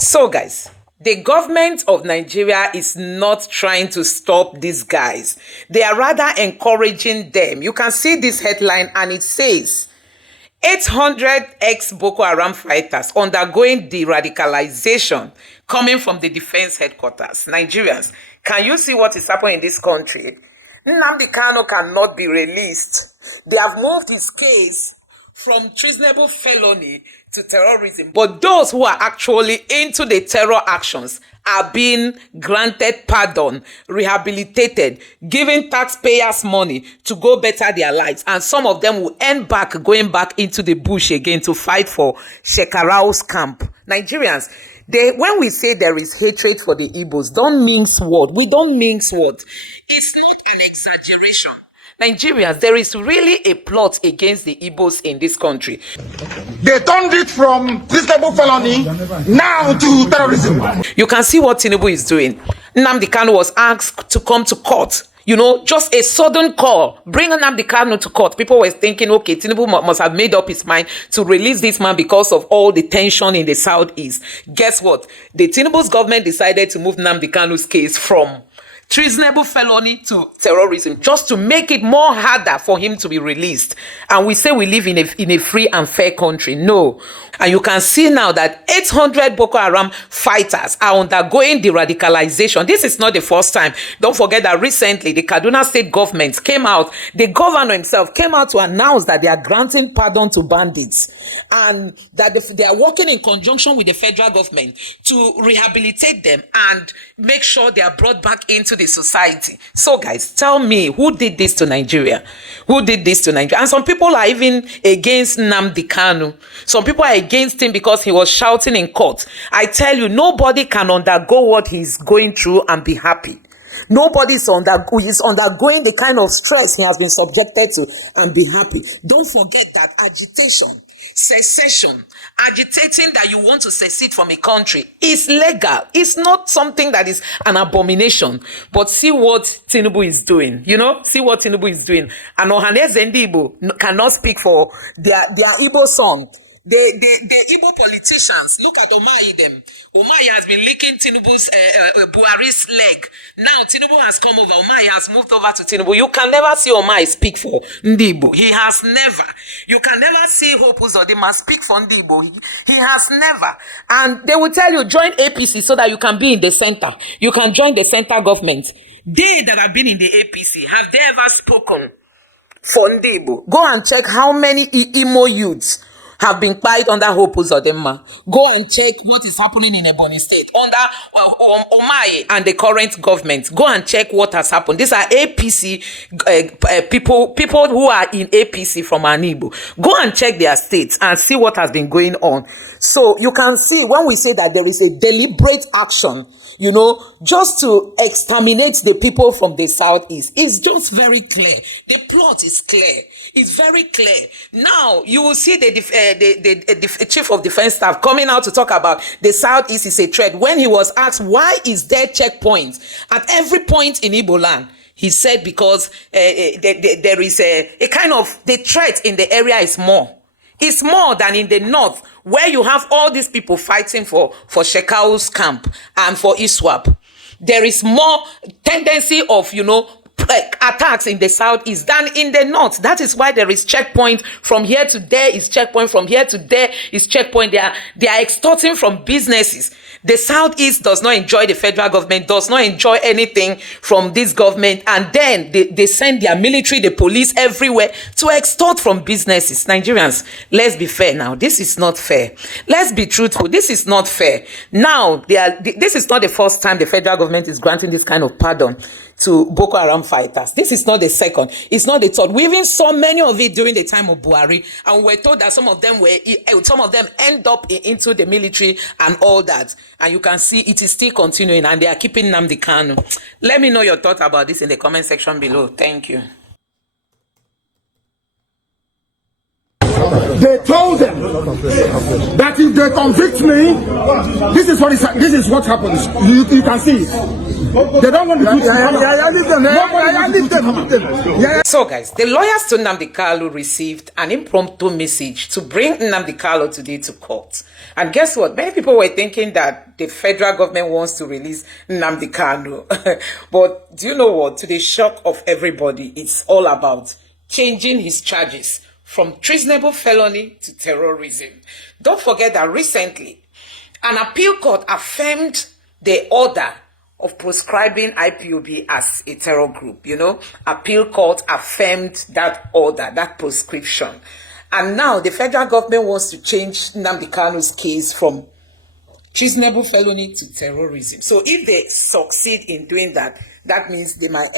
So, guys, the government of Nigeria is not trying to stop these guys. They are rather encouraging them. You can see this headline and it says, 800 ex-Boko Haram fighters undergoing de-radicalization coming from the defense headquarters. Nigerians, can you see what is happening in this country? Nnamdi Kanu cannot be released. They have moved his case from treasonable felony to terrorism. But those who are actually into the terror actions are being granted pardon, rehabilitated, giving taxpayers money to go better their lives. And some of them will end back going back into the bush again to fight for Shekarau's camp. Nigerians, when we say there is hatred for the Igbos, don't mince word. We don't mince word. It's not an exaggeration. Nigerians, there is really a plot against the Igbos in this country. They turned it from treasonable felony now to terrorism. You can see what Tinubu is doing. Nnamdi Kanu was asked to come to court. You know, just a sudden call. Bring Nnamdi Kanu to court. People were thinking, okay, Tinubu must have made up his mind to release this man because of all the tension in the southeast. Guess what? The Tinubu's government decided to move Nnamdi Kanu's case from treasonable felony to terrorism, just to make it more harder for him to be released. And we say we live in a free and fair country. No. And you can see now that 800 Boko Haram fighters are undergoing de-radicalization. This is not the first time. Don't forget that recently the Kaduna state government came out, the governor himself came out to announce that they are granting pardon to bandits and that they are working in conjunction with the federal government to rehabilitate them and make sure they are brought back into the society. So guys, tell me, who did this to Nigeria? Who did this to Nigeria? And some people are even against Nnamdi Kanu. Some people are against him because he was shouting in court. I tell you, nobody can undergo what he's going through and be happy. Nobody is undergoing the kind of stress he has been subjected to and be happy. Don't forget that agitation, secession, agitating that you want to secede from a country is legal. It's not something that is an abomination. But see what Tinubu is doing. You know, see what Tinubu is doing. And Ohanaeze Ndigbo cannot speak for their Igbo son. The Igbo politicians, look at Umahi them. Umahi has been licking Tinubu's Buhari's leg. Now Tinubu has come over. Umahi has moved over to Tinubu. You can never see Umahi speak for Ndigbo. He has never. You can never see Hope Uzodinma speak for Ndigbo. He has never. And they will tell you, join APC so that you can be in the center. You can join the center government. They that have been in the APC, have they ever spoken for Ndigbo? Go and check how many Imo youths have been quiet under Hope Uzodinma. Go and check what is happening in Ebonyi State under Umahi and the current government. Go and check what has happened. These are APC people who are in APC from Anibo. Go and check their states and see what has been going on. So you can see when we say that there is a deliberate action, you know, just to exterminate the people from the southeast, it's just very clear. The plot is clear. It's very clear. Now you will see the chief of defense staff coming out to talk about the southeast is a threat. When he was asked why is there checkpoints at every point in Igbo land, he said because there is a kind of the threat in the area is more. It's more than in the north, where you have all these people fighting for Shekarau's camp and for ISWAP. There is more tendency of, you know, attacks in the southeast than in the north. That is why there is checkpoint from here to there is checkpoint, from here to there is checkpoint. They are extorting from businesses. The southeast does not enjoy the federal government, does not enjoy anything from this government, and then they send their military, the police everywhere to extort from businesses. Nigerians, let's be fair now. This is not fair. Let's be truthful. This is not fair. Now, this is not the first time the federal government is granting this kind of pardon to Boko Haram fighters. This is not the second. It's not the third. We even saw many of it during the time of Buhari, and we were told that some of them end up into the military and all that. And you can see it is still continuing, and they are keeping Nnamdi Kanu. Let me know your thoughts about this in the comment section below. Thank you. They told them that if they convict me, this is what happens. You can see it. They don't want the truth. So guys, the lawyers to Nnamdi Kanu received an impromptu message to bring Nnamdi Kanu today to court. And guess what? Many people were thinking that the federal government wants to release Nnamdi Kanu. But do you know what? To the shock of everybody, it's all about changing his charges from treasonable felony to terrorism. Don't forget that recently, an appeal court affirmed the order of proscribing IPOB as a terror group. You know, appeal court affirmed that order, that prescription. And now the federal government wants to change Nnamdi Kanu's case from treasonable felony to terrorism. So if they succeed in doing that, that means he might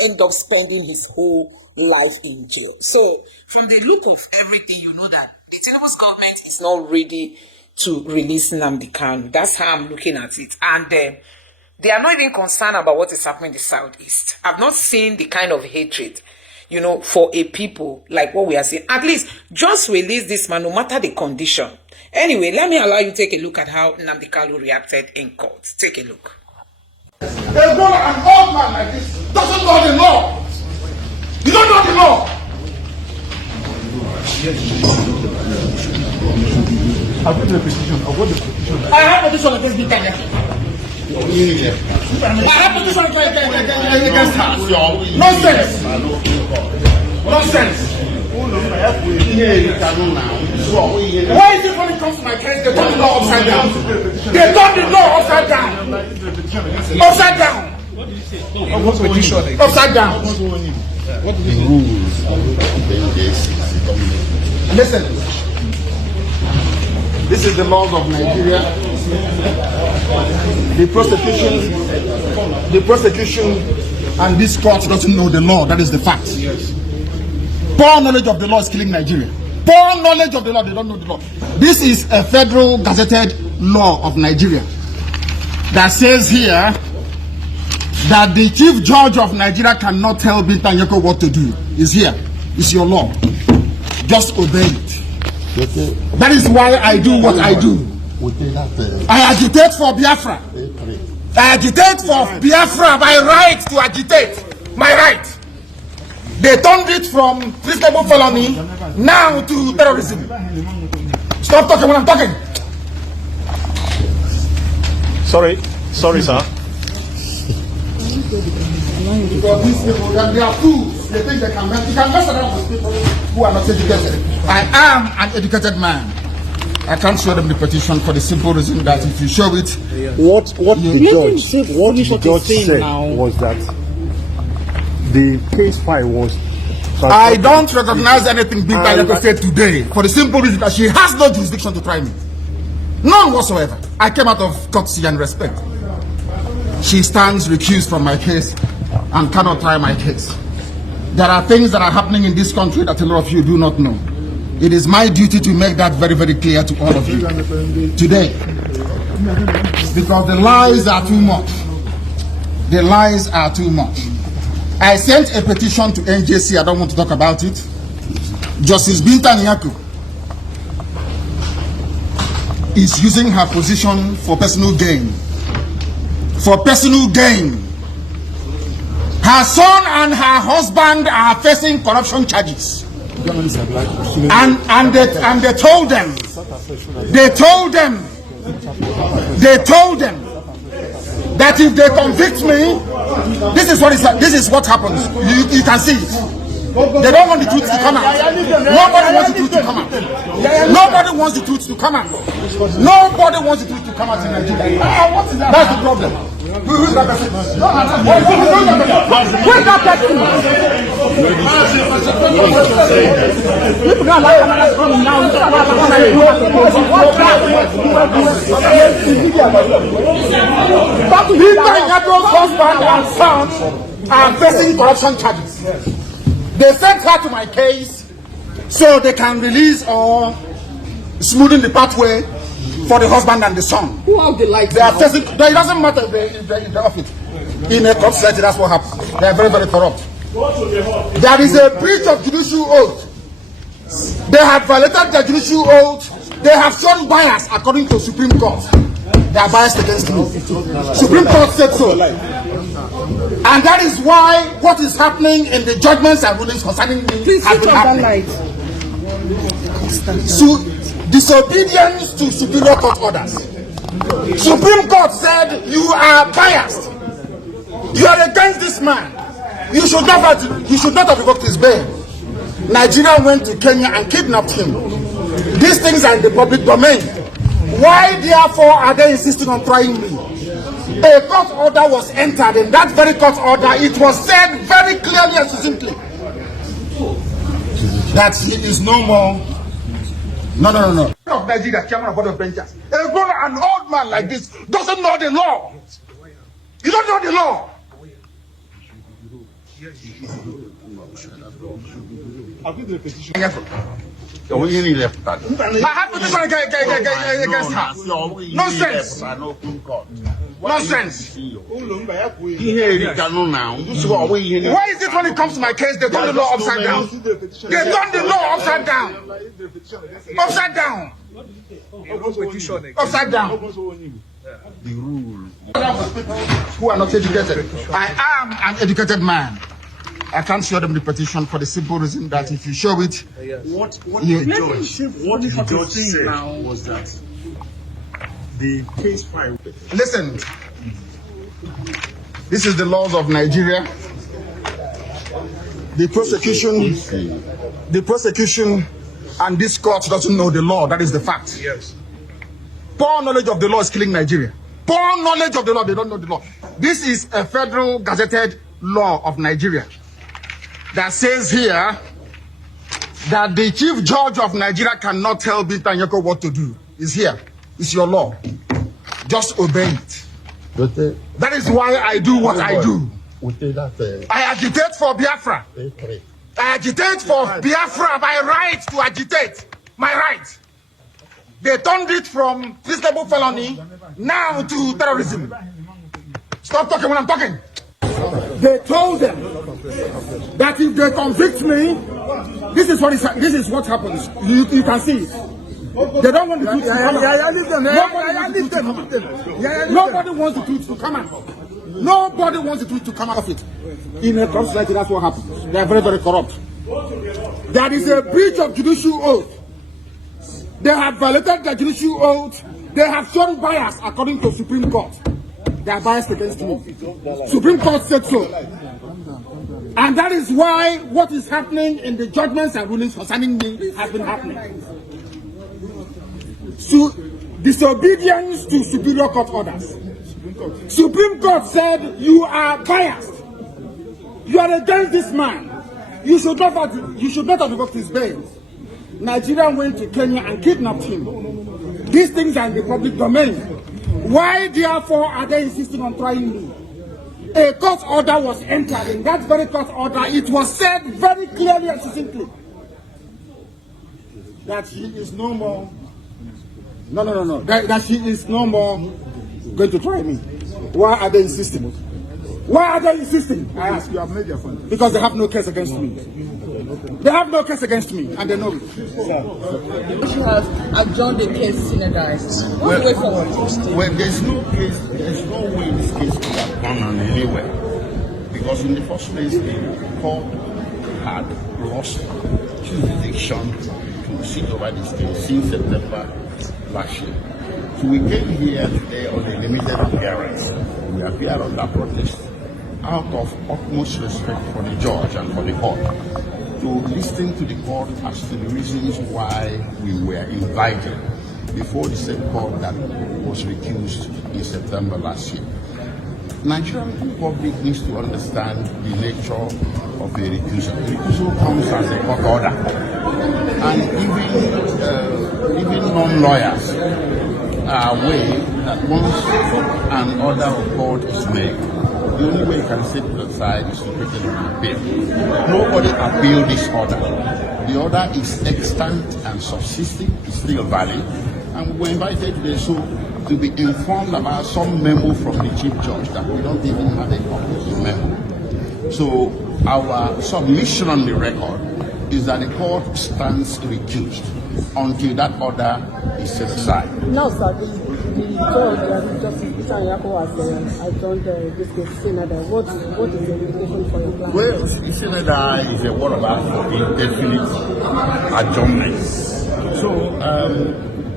end up spending his whole life in jail. So from the look of everything, you know that the Tinubu's government is not ready to release Nnamdi Kanu. That's how I'm looking at it. And they are not even concerned about what is happening in the Southeast. I've not seen the kind of hatred, you know, for a people like what we are seeing. At least just release this man, no matter the condition. Anyway, let me allow you to take a look at how Nnamdi Kanu reacted in court. Take a look. There's no an old man like this doesn't know the law. You don't know the law. I've got the petition. I have a petition against Binta Nyako. I have a petition against her. Nonsense. Nonsense. Why is it when it comes to my case, they turn the law upside down? They turn the law upside down. Upside down. Upside down. What are the rules of doing this? Listen. This is the laws of Nigeria. The prosecution and this court doesn't know the law. That is the fact. Poor knowledge of the law is killing Nigeria. Poor knowledge of the law, they don't know the law. This is a federal gazetted law of Nigeria that says here that the chief judge of Nigeria cannot tell Binta Nyako what to do. It's here. It's your law. Just obey it. That is why I do what I do. I agitate for Biafra. I agitate for Biafra. My right to agitate. My right. They turned it from treasonable felony now to terrorism. Stop talking when I'm talking. Sorry, sir. Because these people, they are fools. They think they can mess. You can mess around with people who are not educated. I am an educated man. I can't show them the petition for the simple reason that if you show it, What the judge said was that the case file was. I don't recognize anything Binta Nyako said today for the simple reason that she has no jurisdiction to try me. None whatsoever. I came out of courtesy and respect. She stands recused from my case and cannot try my case. There are things that are happening in this country that a lot of you do not know. It is my duty to make that very, very clear to all of you today. Because the lies are too much. The lies are too much. I sent a petition to NJC. I don't want to talk about it. Justice Binta Nyako is using her position for personal gain. For personal gain. Her son and her husband are facing corruption charges. And they told them that if they convict me, this is what happens. You can see it. They don't want the truth to come out. Nobody wants the truth to come out. Nobody wants the truth to come out. Nobody wants the truth to come out in Nigeria. That's the problem. Who's that person? Who's that person? People don't like Canada coming now. Binta Nyako's husband and son are facing corruption charges. They sent her to my case so they can release or smoothen the pathway for the husband and the son. Who have the lights? They are facing. It doesn't matter if they off it. In a corrupt society, that's what happens. They are very, very corrupt. There is a breach of judicial oath. They have violated the judicial oath They have shown bias according to Supreme Court. They are biased against me. Supreme Court said so. And that is why what is happening in the judgments and rulings concerning me has been happening. So, disobedience to Superior Court orders. Supreme Court said you are biased. You are against this man. He should not have revoked his bail. Nigeria went to Kenya and kidnapped him. These things are in the public domain. Why, therefore, are they insisting on trying me? A court order was entered. In that very court order, it was said very clearly and succinctly that he is no more. No. Of Nigeria, chairman of board of benchers. An old man like this doesn't know the law. You don't know the law. I'll give the petition. I have petition against her. Nonsense. Nonsense. Why is it when it comes to my case, they turn the law upside down? They turn the law upside down. Upside down. Upside down. The rule. Who are not educated. I am an educated man. I can't show them the petition for the simple reason that if you show it, What the judge said was that the case file. listen, this is the laws of Nigeria. The prosecution and this court doesn't know the law. That is the fact. Yes. Poor knowledge of the law is killing Nigeria. Poor knowledge of the law, they don't know the law. This is a federal gazetted law of Nigeria that says here that the chief judge of Nigeria cannot tell Binta Nyako what to do. It's here. It's your law. Just obey it. That is why I do what I do. I agitate for Biafra. I agitate for Biafra. My right to agitate. My right. They turned it from treasonable felony now to terrorism. Stop talking when I'm talking. They told them that if they convict me, this is what happens. You can see it. They don't want the truth to come out. Nobody wants the truth to come out. Nobody wants the truth to come out of it. In a corrupt society, that's what happens. They are very, very corrupt. There is a breach of judicial oath. They have violated the judicial oath. They have shown bias according to Supreme Court. They are biased against me. Supreme Court said so. And that is why what is happening in the judgments and rulings concerning me has been happening. So, disobedience to Superior Court orders. Supreme Court said you are biased. You are against this man. You should not have revoked his bail. Nigeria went to Kenya and kidnapped him. These things are in the public domain. Why, therefore, are they insisting on trying me? A court order was entered. In that very court order, it was said very clearly and succinctly that he is no more. No. That he is no more going to try me. Why are they insisting? Why are they insisting? I ask. You have made your point. Because they have no case against me. They have no case against me, and they know it. You should have adjourned the case, Senior guys. What's the way forward? Well, there's no way this case could have gone on anywhere. Because in the first place, the court had lost jurisdiction to sit over this case since September last year. So we came here today on a limited appearance. We appeared on that protest out of utmost respect for the judge and for the court, to listen to the court as to the reasons why we were invited before the same court that was recused in September last year. Nigerian public needs to understand the nature of the recusal. The recusal comes as a court order, and even non-lawyers are aware that once an order of court is made, the only way you can sit to the side is to take it on appeal. Nobody appealed this order. The order is extant and subsisting, is still valid, and we were invited today to be informed about some memo from the chief judge that we don't even have a copy of the memo. So our submission on the record is that the court stands recused. until that order is set aside. Now, sir, the judge, Justice Peter Nyako, has adjourned this case to Senator. What is the implication for your plan? Well, Senator is a word of mouth for indefinite adjournment. So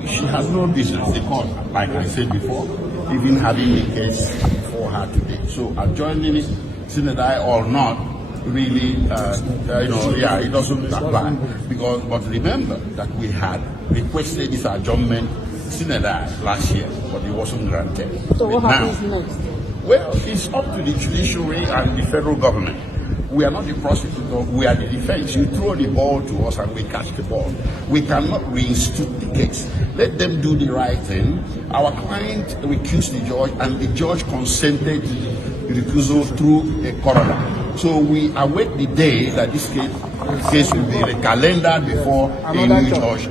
she has no business, the court, like I said before, even having the case before her today. So adjourning it, Senator or not, really, it doesn't apply. But remember that we had requested this adjournment Senator last year, but it wasn't granted. So what happens next? Well, it's up to the judiciary and the federal government. We are not the prosecutor, we are the defense. You throw the ball to us and we catch the ball. We cannot reinstitute the case. Let them do the right thing. Our client recused the judge and the judge consented to the recusal through a coroner. So we await the day that this case will be recalendared before a new judge.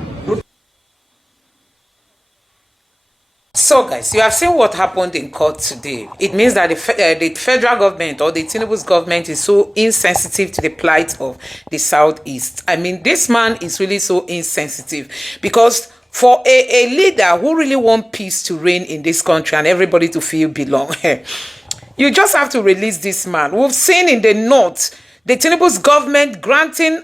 So guys, you have seen what happened in court today. It means that the federal government or the Tinubu's government is so insensitive to the plight of the Southeast. I mean, this man is really so insensitive because for a leader who really wants peace to reign in this country and everybody to feel belong, you just have to release this man. We've seen in the north, the Tinubu's government granting,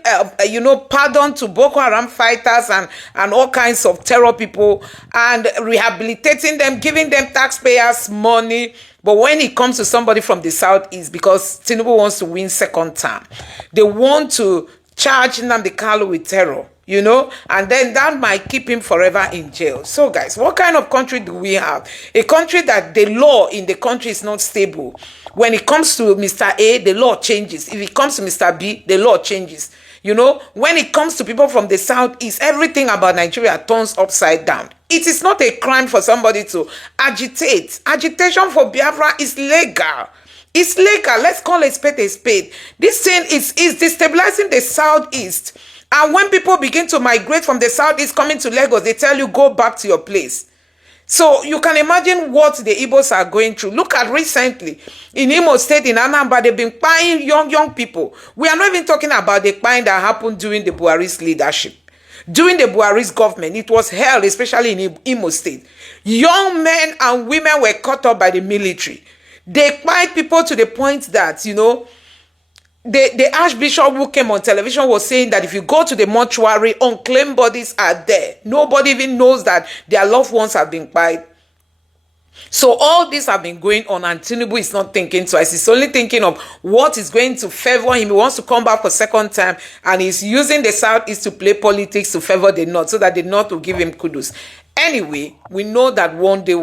pardon to Boko Haram fighters and all kinds of terror people and rehabilitating them, giving them taxpayers' money. But when it comes to somebody from the Southeast, because Tinubu wants to win second term, they want to charge Nnamdi Kanu with terror, and then that might keep him forever in jail. So guys, what kind of country do we have? A country that the law in the country is not stable. When it comes to Mr. A, the law changes. If it comes to Mr. B, the law changes. When it comes to people from the Southeast, everything about Nigeria turns upside down. It is not a crime for somebody to agitate. Agitation for Biafra is legal. It's legal. Let's call a spade a spade. This thing is destabilizing the Southeast. And when people begin to migrate from the Southeast coming to Lagos, they tell you, go back to your place. So you can imagine what the Igbos are going through. Look at recently in Imo State, in Anambra, they've been buying young people. We are not even talking about the buying that happened during the Buhari's leadership. During the Buhari's government, it was hell, especially in Imo State. Young men and women were caught up by the military. They buy people to the point that, the Archbishop who came on television was saying that if you go to the mortuary, unclaimed bodies are there. Nobody even knows that their loved ones have been killed. So all this have been going on and Tinubu is not thinking twice. He's only thinking of what is going to favor him. He wants to come back for second time and he's using the Southeast to play politics to favor the North so that the North will give him kudos. Anyway, we know that one day,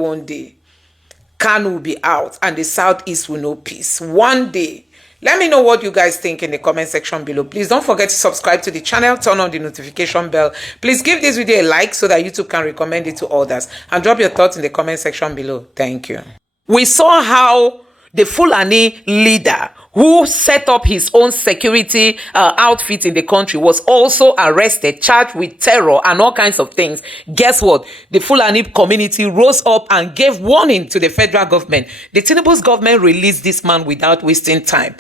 Kanu will be out and the Southeast will know peace. One day. Let me know what you guys think in the comment section below. Please don't forget to subscribe to the channel, turn on the notification bell. Please give this video a like so that YouTube can recommend it to others. And drop your thoughts in the comment section below. Thank you. We saw how the Fulani leader who set up his own security outfit in the country was also arrested, charged with terror and all kinds of things. Guess what? The Fulani community rose up and gave warning to the federal government. The Tinubu's government released this man without wasting time.